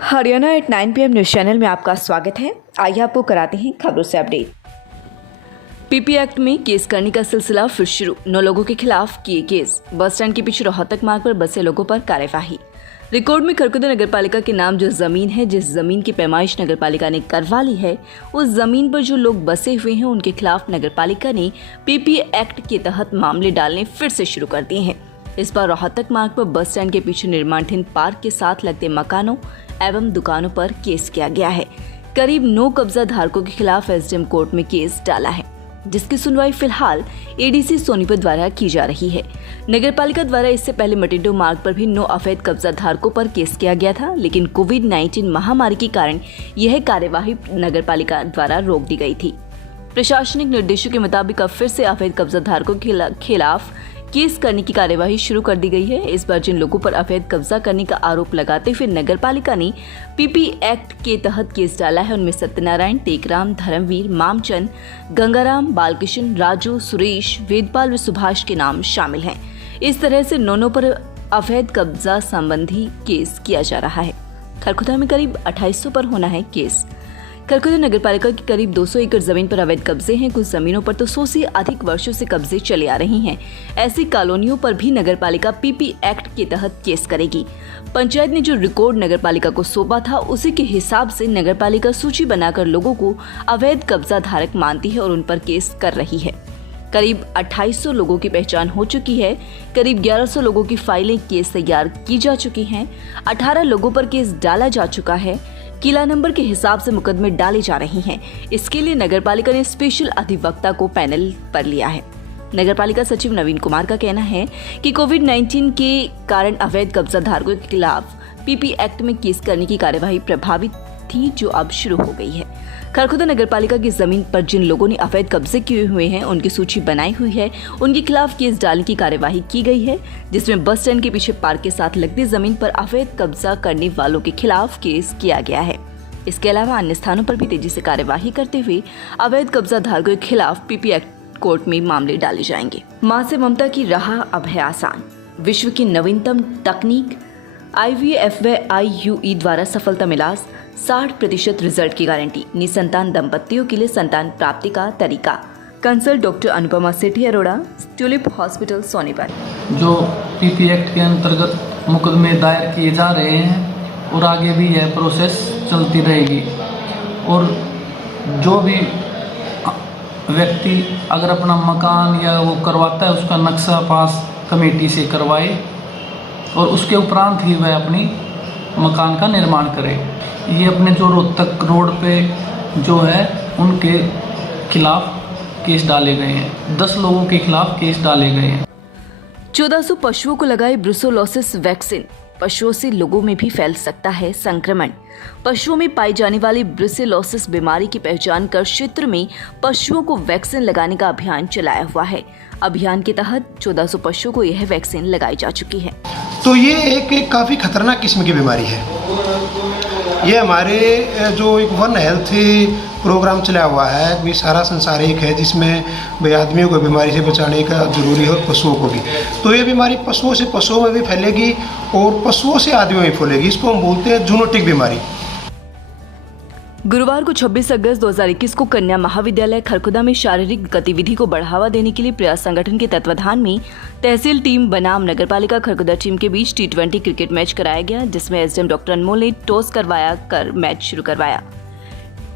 Haryana at 9 PM news channel में आपका स्वागत है। आइए आपको कराते हैं खबरों से अपडेट। पीपी एक्ट में केस करने का सिलसिला फिर शुरू। 9 लोगों के खिलाफ किए केस। बस स्टैंड के पीछे रोहतक मार्ग पर बसे लोगों पर कार्यवाही। रिकॉर्ड में खरखुदा नगरपालिका के नाम जो जमीन है, जिस जमीन की पैमाइश नगरपालिका ने करवा ली है, उस जमीन पर जो लोग बसे हुए हैं उनके खिलाफ नगरपालिका ने पीपी एक्ट के तहत मामले डालने फिर से शुरू कर दिए हैं। इस बार रोहतक मार्ग पर बस स्टैंड के पीछे निर्माणाधीन पार्क के साथ लगते मकानों एवं दुकानों पर केस किया गया है। करीब 9 कब्जा धारकों के खिलाफ एसडीएम कोर्ट में केस डाला है, जिसकी सुनवाई फिलहाल एडीसी सोनीपत द्वारा की जा रही है। नगरपालिका द्वारा इससे पहले मटिंडो मार्ग पर भी 9 अवैध कब्जा धारकों पर केस किया गया था, लेकिन कोविड-19 महामारी के कारण यह कार्यवाही नगरपालिका द्वारा रोक दी गई थी। प्रशासनिक निर्देशों के मुताबिक अब फिर से अवैध कब्जा धारकों के खिलाफ केस करने की कार्यवाही शुरू कर दी गई है। इस बार जिन लोगों पर अवैध कब्जा करने का आरोप लगाते हुए नगरपालिका ने पीपी एक्ट के तहत केस डाला है, उनमें सत्यनारायण, टेकराम, धर्मवीर, मामचंद, गंगाराम, बालकृष्ण, राजू, सुरेश, वेदपाल व सुभाष के नाम शामिल हैं। इस तरह से 9 पर अवैध कब्जा संबंधी केस किया जा रहा है। खरखुदा में करीब 2800 पर होना है केस। खरखुदा नगरपालिका की करीब 200 एकड़ जमीन पर अवैध कब्जे हैं। कुछ जमीनों पर तो 100 से अधिक वर्षों से कब्जे चले आ रही हैं। ऐसी कॉलोनियों पर भी नगरपालिका पीपी एक्ट के तहत केस करेगी। पंचायत ने जो रिकॉर्ड नगरपालिका को सौंपा था, उसी के हिसाब से नगरपालिका सूची बनाकर लोगों को अवैध कब्जा धारक मानती है और उन पर केस कर रही है। करीब 2800 लोगों की पहचान हो चुकी है। करीब 1100 लोगों की फाइलें केस तैयार की जा चुकी हैं। 18 लोगों पर केस डाला जा चुका है। किला नंबर के हिसाब से मुकदमे डाले जा रहे हैं। इसके लिए नगरपालिका ने स्पेशल अधिवक्ता को पैनल पर लिया है। नगरपालिका सचिव नवीन कुमार का कहना है कि कोविड-19 के कारण अवैध कब्जा धारकों के खिलाफ पीपी एक्ट में केस करने की कार्यवाही प्रभावित थी, जो अब शुरू हो गई है। खरखुदा नगरपालिका की जमीन पर जिन लोगों ने अवैध कब्जे किए हुए हैं, उनकी सूची बनाई हुई है। उनके खिलाफ केस डालने की कार्यवाही की गई है, जिसमें बस स्टैंड के पीछे पार्क के साथ लगती जमीन पर अवैध कब्जा करने वालों के खिलाफ केस किया गया है। इसके अलावा अन्य स्थानों पर भी तेजी से कार्यवाही करते हुए अवैध कब्जा धारकों के खिलाफ पीपी एक्ट कोर्ट में मामले डाले जाएंगे। मां से ममता की राह अब है आसान। विश्व की नवीनतम तकनीक IVF व IUE द्वारा सफलतम इलाज, 60% रिजल्ट की गारंटी। निसंतान दंपतियों के लिए संतान प्राप्ति का तरीका। कंसल्ट डॉक्टर अनुपमा सेठी अरोड़ा, ट्यूलिप हॉस्पिटल सोनीपत। जो पीपी एक्ट के अंतर्गत मुकदमे दायर किए जा रहे हैं और आगे भी यह प्रोसेस चलती रहेगी। और जो भी व्यक्ति अगर अपना मकान या वो करवाता है, उसका नक्शा पास कमेटी से करवाए और उसके उपरांत ही वह अपनी मकान का निर्माण करे। ये अपने जो रोहतक रोड पे जो है उनके खिलाफ केस डाले गए हैं। 10 लोगों के खिलाफ केस डाले गए हैं। 1400 पशुओं को लगाए ब्रुसेलोसिस वैक्सीन। पशुओं से लोगों में भी फैल सकता है संक्रमण। पशुओं में पाई जाने वाली ब्रुसेलोसिस बीमारी की पहचान कर क्षेत्र में पशुओं को वैक्सीन लगाने का अभियान चलाया हुआ है। अभियान के तहत 1400 पशुओं को यह वैक्सीन लगाई जा चुकी है। तो ये एक काफ़ी खतरनाक किस्म की बीमारी है। ये हमारे जो एक वन हेल्थ प्रोग्राम चला हुआ है, भी सारा संसार एक है, जिसमें भाई आदमियों को बीमारी से बचाने का जरूरी है और पशुओं को भी। तो ये बीमारी पशुओं से पशुओं में भी फैलेगी और पशुओं से आदमियों में फैलेगी। इसको हम बोलते हैं जूनोटिक बीमारी। गुरुवार को 26 अगस्त 2021 को कन्या महाविद्यालय खरखुदा में शारीरिक गतिविधि को बढ़ावा देने के लिए प्रयास संगठन के तत्वाधान में तहसील टीम बनाम नगरपालिका खरखुदा टीम के बीच T20 क्रिकेट मैच कराया गया, जिसमें एसडीएम डॉक्टर अनमोल ने टॉस करवाया कर मैच शुरू करवाया।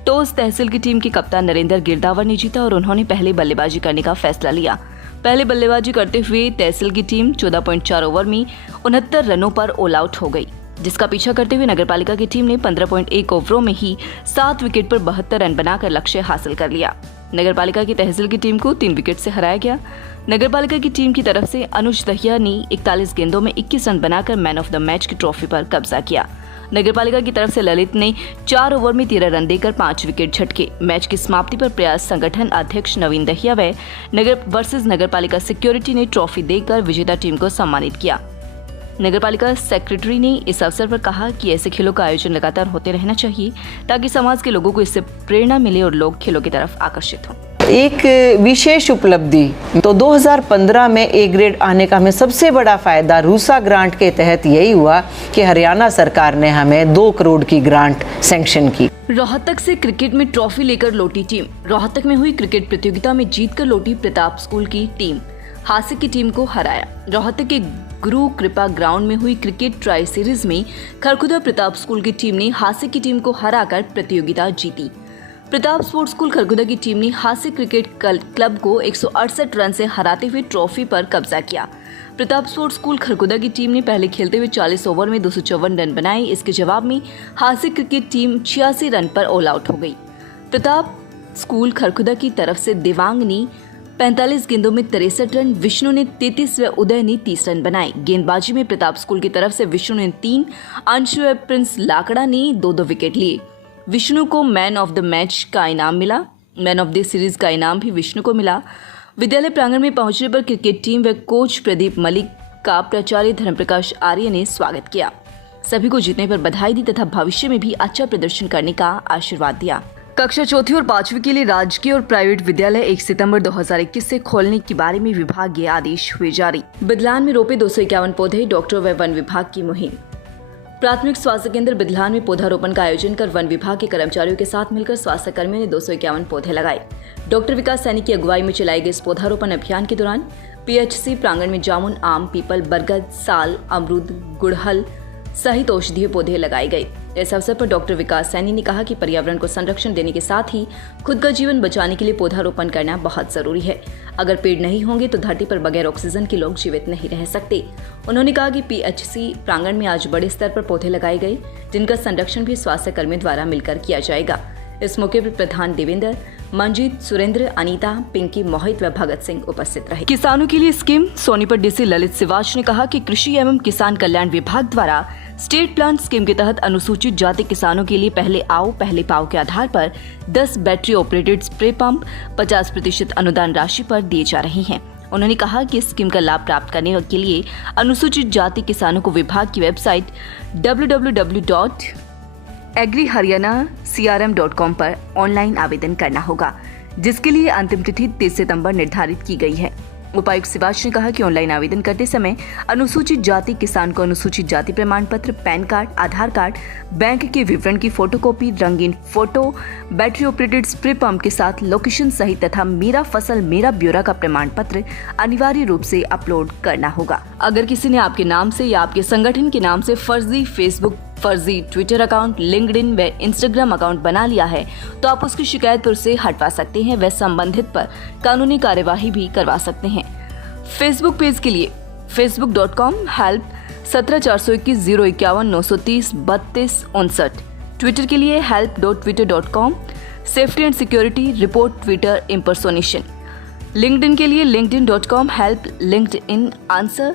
टॉस तहसील की टीम के कप्तान नरेंद्र गिरदावर ने जीता और उन्होंने पहले बल्लेबाजी करने का फैसला लिया। पहले बल्लेबाजी करते हुए तहसील की टीम 14.4 ओवर में 69 रनों पर ऑल आउट हो गई, जिसका पीछा करते हुए नगरपालिका की टीम ने 15.1 ओवरों में ही 7 विकेट पर 72 रन बनाकर लक्ष्य हासिल कर लिया। नगरपालिका की तहसील की टीम को 3 विकेट से हराया गया। नगरपालिका की टीम की तरफ से अनुज दहिया ने 41 गेंदों में 21 रन बनाकर मैन ऑफ द मैच की ट्रॉफी पर कब्जा किया। नगरपालिका की तरफ से ललित ने 4 ओवर में 13 रन देकर 5 विकेट झटके। मैच की समाप्ति पर प्रयास संगठन अध्यक्ष नवीन दहिया व नगरपालिका सिक्योरिटी ने ट्रॉफी देकर विजेता टीम को सम्मानित किया। नगरपालिका सेक्रेटरी ने इस अवसर पर कहा कि ऐसे खेलों का आयोजन लगातार होते रहना चाहिए, ताकि समाज के लोगों को इससे प्रेरणा मिले और लोग खेलों की तरफ आकर्षित हों। एक विशेष उपलब्धि तो 2015 में ए ग्रेड आने का हमें सबसे बड़ा फ़ायदा रूसा ग्रांट के तहत यही हुआ कि हरियाणा सरकार ने हमें 2 करोड़ की ग्रांट सैंक्शन की। रोहतक से क्रिकेट में ट्रॉफी लेकर लौटी टीम। रोहतक में हुई क्रिकेट प्रतियोगिता में जीतकर लौटी प्रताप स्कूल की टीम हासिक की टीम को हराया। रोहतक के गुरु कृपा ग्राउंड में हुई क्रिकेट ट्राई सीरीज में खरखुदा प्रताप स्कूल की टीम ने हासिक की टीम को हराकर प्रतियोगिता जीती। प्रताप स्पोर्ट्स स्कूल खरखुदा की टीम ने हासिक क्रिकेट क्लब को 168 रन से हराते हुए ट्रॉफी पर कब्जा किया। प्रताप स्पोर्ट्स स्कूल खरखुदा की टीम ने पहले खेलते हुए 40 ओवर में 254 रन बनाए। इसके जवाब में हासिक क्रिकेट टीम 86 रन पर ऑल आउट हो गई। प्रताप स्कूल खरखुदा की तरफ से देवांग ने 45 गेंदों में 63 रन, विष्णु ने 33 व उदय ने 30 रन बनाए। गेंदबाजी में प्रताप स्कूल की तरफ से विष्णु ने 3, अंशु व प्रिंस लाकड़ा ने 2-2 विकेट लिए। विष्णु को मैन ऑफ द मैच का इनाम मिला। मैन ऑफ द सीरीज का इनाम भी विष्णु को मिला। विद्यालय प्रांगण में पहुंचने पर क्रिकेट टीम व कोच प्रदीप मलिक का प्राचार्य धर्मप्रकाश आर्य ने स्वागत किया। सभी को जीतने पर बधाई दी तथा भविष्य में भी अच्छा प्रदर्शन करने का आशीर्वाद दिया। कक्षा 4 और 5वीं के लिए राजकीय और प्राइवेट विद्यालय 1 सितंबर 2021 से खोलने के बारे में विभागीय आदेश हुए जारी। बिदलान में रोपे 251 पौधे, डॉक्टर व वन विभाग की मुहिम। प्राथमिक स्वास्थ्य केंद्र बिदलान में पौधारोपण का आयोजन कर वन विभाग के कर्मचारियों के साथ मिलकर स्वास्थ्य कर्मियों ने 251 पौधे लगाए। डॉक्टर विकास सैनी की अगुवाई में चलाए गए इस पौधारोपण अभियान के दौरान पीएचसी प्रांगण में जामुन, आम, पीपल, बरगद, साल, अमरूद, गुड़हल सहित औषधीय पौधे लगाए गए। इस अवसर पर डॉक्टर विकास सैनी ने कहा कि पर्यावरण को संरक्षण देने के साथ ही खुद का जीवन बचाने के लिए पौधारोपण करना बहुत जरूरी है। अगर पेड़ नहीं होंगे तो धरती पर बगैर ऑक्सीजन के लोग जीवित नहीं रह सकते। उन्होंने कहा कि पीएचसी प्रांगण में आज बड़े स्तर पर पौधे लगाए गए, जिनका संरक्षण भी स्वास्थ्य कर्मियों द्वारा मिलकर किया जाएगा। इस मौके पर प्रधान देवेंद्र, मंजीत, सुरेंद्र, अनीता, पिंकी, मोहित व भगत सिंह उपस्थित रहे। किसानों के लिए स्कीम। सोनीपत डीसी ललित सिवाच ने कहा कि कृषि एवं किसान कल्याण विभाग द्वारा स्टेट प्लान स्कीम के तहत अनुसूचित जाति किसानों के लिए पहले आओ पहले पाओ के आधार पर 10 बैटरी ऑपरेटेड स्प्रे पंप 50% अनुदान राशि पर दिए जा रहे हैं। उन्होंने कहा कि इस स्कीम का लाभ प्राप्त करने के लिए अनुसूचित जाति किसानों को विभाग की वेबसाइट www.agriharyana.crm.com पर ऑनलाइन आवेदन करना होगा, जिसके लिए अंतिम तिथि 30 सितंबर निर्धारित की गई है। उपायुक्त सिवाच ने कहा कि ऑनलाइन आवेदन करते समय अनुसूचित जाति किसान को अनुसूचित जाति प्रमाण पत्र, पैन कार्ड, आधार कार्ड, बैंक के विवरण की फोटोकॉपी, रंगीन photo, battery operated spray pump के साथ लोकेशन सहित तथा मेरा फसल मेरा ब्यौरा का प्रमाण पत्र अनिवार्य रूप से अपलोड करना होगा। अगर किसी ने आपके नाम से या आपके संगठन के नाम से फर्जी फेसबुक, फर्जी ट्विटर अकाउंट, लिंक्डइन व इंस्टाग्राम अकाउंट बना लिया है तो आप उसकी शिकायत पर उसे हटवा सकते हैं व संबंधित पर कानूनी कार्यवाही भी करवा सकते हैं। फेसबुक पेज के लिए facebook.com/help 17412109303259। ट्विटर के लिए help.twitter.com safety and security report Twitter impersonation. LinkedIn के लिए linkedin.com/help LinkedIn answer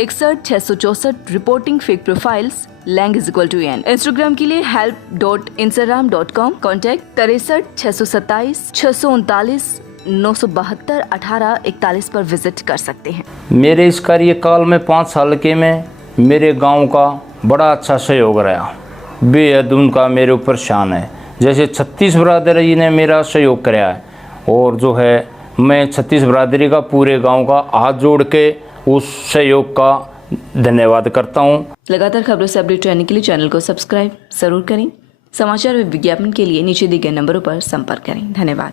61 reporting fake profiles lang =n। Instagram के लिए help.instagram.com कॉन्टैक्ट 63 627 639 972 18 41 पर विजिट कर सकते हैं। मेरे इस कार्यकाल में 5 साल के में मेरे गांव का बड़ा अच्छा सहयोग रहा, बेहद उनका मेरे ऊपर शान है। जैसे 36 बरादरी ने मेरा सहयोग कराया है और जो है मैं 36 बरादरी का पूरे गांव का हाथ जोड़ के उस सहयोग का धन्यवाद करता हूं। लगातार खबरों से अपडेट रहने के लिए चैनल को सब्सक्राइब जरूर करें। समाचार व विज्ञापन के लिए नीचे दिए गए नंबरों पर संपर्क करें। धन्यवाद।